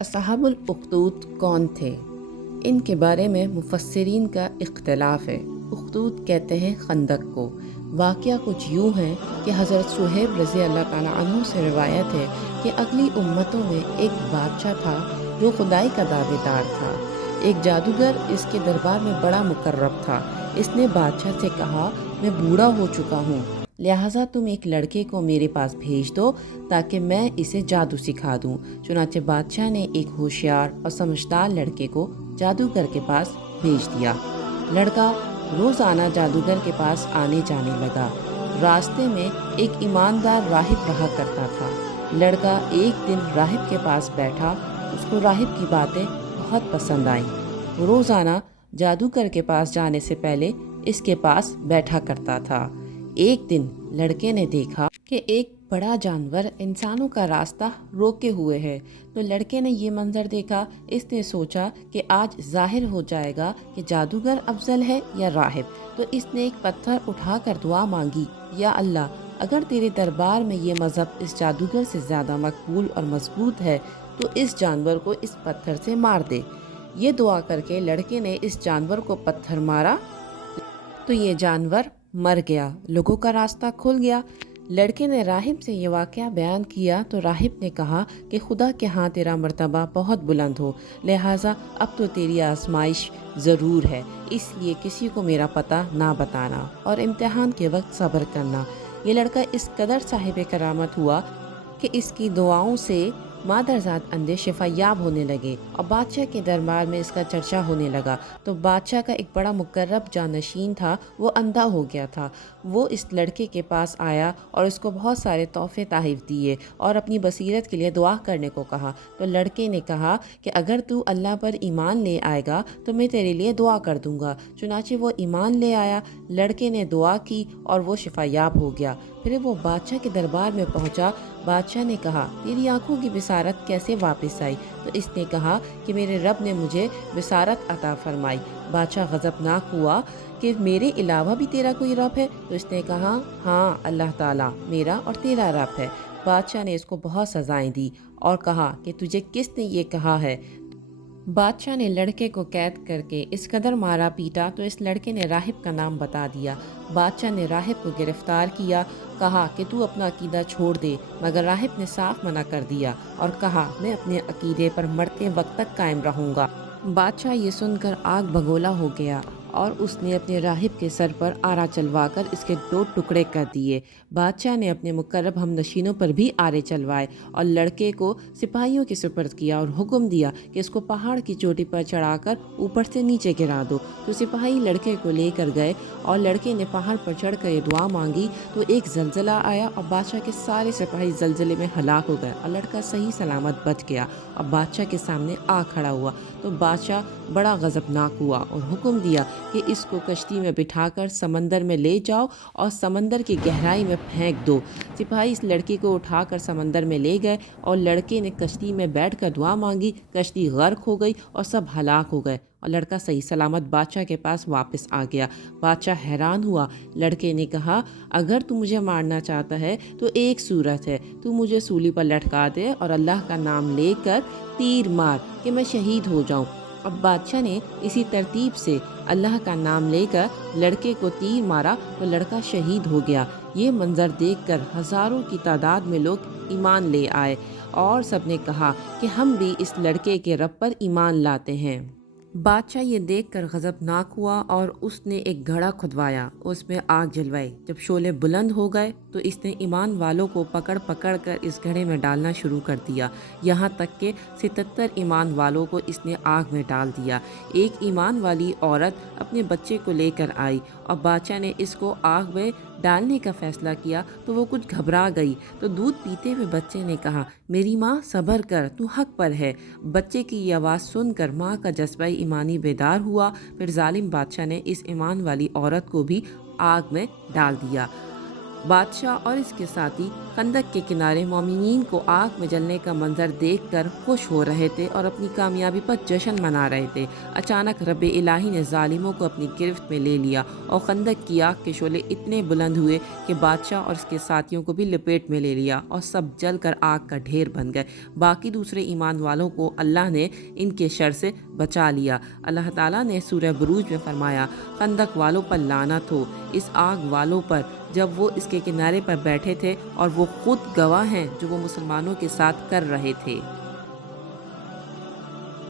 असहाबुल उख्दूद कौन थे? इनके बारे में मुफस्सिरीन का इख्तिलाफ है। उख्दूद कहते हैं खंदक को। वाक़या कुछ यूँ है कि हज़रत सुहैब रज़ी अल्लाह ताला अन्हु से रिवायत है कि अगली उम्मतों में एक बादशाह था जो खुदाई का दावेदार था। एक जादूगर इसके दरबार में बड़ा मुकर्रब था। इसने बादशाह से कहा, मैं बूढ़ा हो चुका हूँ, लिहाजा तुम एक लड़के को मेरे पास भेज दो ताकि मैं इसे जादू सिखा दूँ। चुनांचे बादशाह ने एक होशियार और समझदार लड़के को जादूगर के पास भेज दिया। लड़का रोज़ाना जादूगर के पास आने जाने लगा। रास्ते में एक ईमानदार राहिब रहा करता था। लड़का एक दिन राहिब के पास बैठा। उसको राहिब की बातें बहुत पसंद आईं। रोज़ाना जादूगर के पास जाने से पहले इसके पास बैठा करता था। एक दिन लड़के ने देखा कि एक बड़ा जानवर इंसानों का रास्ता रोके हुए है। तो लड़के ने ये मंजर देखा। इसने सोचा कि आज जाहिर हो जाएगा कि जादूगर अफजल है या राहिब। तो इसने एक पत्थर उठाकर दुआ मांगी, या अल्लाह, अगर तेरे दरबार में ये मज़हब इस जादूगर से ज़्यादा मकबूल और मजबूत है तो इस जानवर को इस पत्थर से मार दे। ये दुआ करके लड़के ने इस जानवर को पत्थर मारा तो ये जानवर मर गया। लोगों का रास्ता खुल गया। लड़के ने राहिब से ये वाक़या बयान किया तो राहिब ने कहा कि खुदा के यहाँ तेरा मर्तबा बहुत बुलंद हो, लिहाजा अब तो तेरी आजमाइश ज़रूर है, इसलिए किसी को मेरा पता ना बताना और इम्तिहान के वक्त सब्र करना। ये लड़का इस कदर साहिब करामत हुआ कि इसकी दुआओं से मादरजात अंधे शिफायाब होने लगे और बादशाह के दरबार में इसका चर्चा होने लगा। तो बादशाह का एक बड़ा मुकर्रब जानशीन था, वो अंधा हो गया था। वो इस लड़के के पास आया और उसको बहुत सारे तोहफे ताहिफ दिए और अपनी बसीरत के लिए दुआ करने को कहा। तो लड़के ने कहा कि अगर तू अल्लाह पर ईमान ले आएगा तो मैं तेरे लिए दुआ कर दूंगा। चुनाचे वो ईमान ले आया। लड़के ने दुआ की और वो शिफायाब हो गया। फिर वो बादशाह के दरबार में पहुंचा। बादशाह ने कहा, तेरी आंखों की बिसारत कैसे वापस आई? तो इसने कहा कि मेरे रब ने मुझे बिसारत अता फरमाई। बादशाह गज़बनाक हुआ कि मेरे अलावा भी तेरा कोई रब है? तो इसने कहा, हाँ, अल्लाह ताला मेरा और तेरा रब है। बादशाह ने इसको बहुत सज़ाएं दी और कहा कि तुझे किसने ये कहा है? बादशाह ने लड़के को कैद करके इस कदर मारा पीटा तो इस लड़के ने राहिब का नाम बता दिया। बादशाह ने राहिब को गिरफ्तार किया, कहा कि तू अपना अकीदा छोड़ दे, मगर राहिब ने साफ मना कर दिया और कहा, मैं अपने अकीदे पर मरते वक्त तक कायम रहूँगा। बादशाह ये सुनकर आग बगोला हो गया और उसने अपने राहिब के सर पर आरा चलवाकर इसके 2 टुकड़े कर दिए। बादशाह ने अपने मुकर्रब हमनशीनों पर भी आरे चलवाए और लड़के को सिपाहियों के सुपर्द किया और हुक्म दिया कि इसको पहाड़ की चोटी पर चढ़ाकर ऊपर से नीचे गिरा दो। तो सिपाही लड़के को लेकर गए और लड़के ने पहाड़ पर चढ़कर ये दुआ मांगी तो एक जलजला आया और बादशाह के सारे सिपाही जलजले में हलाक हो गए और लड़का सही सलामत बच गया और बादशाह के सामने आ खड़ा हुआ। तो बादशाह बड़ा गज़बनाक हुआ और हुक्म दिया कि इसको कश्ती में बिठाकर समंदर में ले जाओ और समंदर की गहराई में फेंक दो। सिपाही इस लड़के को उठाकर समंदर में ले गए और लड़के ने कश्ती में बैठकर दुआ मांगी। कश्ती गर्क हो गई और सब हलाक हो गए और लड़का सही सलामत बादशाह के पास वापस आ गया। बादशाह हैरान हुआ। लड़के ने कहा, अगर तू मुझे मारना चाहता है तो एक सूरत है, तू मुझे सूली पर लटका दे और अल्लाह का नाम लेकर तीर मार कि मैं शहीद हो जाऊं। अब बादशाह ने इसी तरतीब से अल्लाह का नाम लेकर लड़के को तीर मारा तो लड़का शहीद हो गया। ये मंजर देखकर हज़ारों की तादाद में लोग ईमान ले आए और सब ने कहा कि हम भी इस लड़के के रब पर ईमान लाते हैं। बादशाह ये देखकर गज़बनाक हुआ और उसने एक घड़ा खुदवाया, उसमें आग जलवाई। जब शोले बुलंद हो गए तो इसने ईमान वालों को पकड़ पकड़ कर इस घड़े में डालना शुरू कर दिया। यहाँ तक कि 77 ईमान वालों को इसने आग में डाल दिया। एक ईमान वाली औरत अपने बच्चे को लेकर आई और बादशाह ने इसको आग में डालने का फ़ैसला किया तो वो कुछ घबरा गई। तो दूध पीते हुए बच्चे ने कहा, मेरी माँ सब्र कर, तू हक पर है। बच्चे की ये आवाज़ सुनकर माँ का जज्बा ईमानी बेदार हुआ। फिर जालिम बादशाह ने इस ईमान वाली औरत को भी आग में डाल दिया। بادشاہ اور اس کے ساتھی خندق کے کنارے مومنین کو آگ میں جلنے کا منظر دیکھ کر خوش ہو رہے تھے اور اپنی کامیابی پر جشن منا رہے تھے۔ اچانک رب الہی نے ظالموں کو اپنی گرفت میں لے لیا اور خندق کی آگ کے شعلے اتنے بلند ہوئے کہ بادشاہ اور اس کے ساتھیوں کو بھی لپیٹ میں لے لیا اور سب جل کر آگ کا ڈھیر بن گئے۔ باقی دوسرے ایمان والوں کو اللہ نے ان کے شر سے بچا لیا۔ اللہ تعالیٰ نے سورہ بروج میں فرمایا، خندق والوں پر لعنت ہو، اس آگ والوں پر جب وہ اس کے کنارے پر بیٹھے تھے اور وہ خود گواہ ہیں جو وہ مسلمانوں کے ساتھ کر رہے تھے۔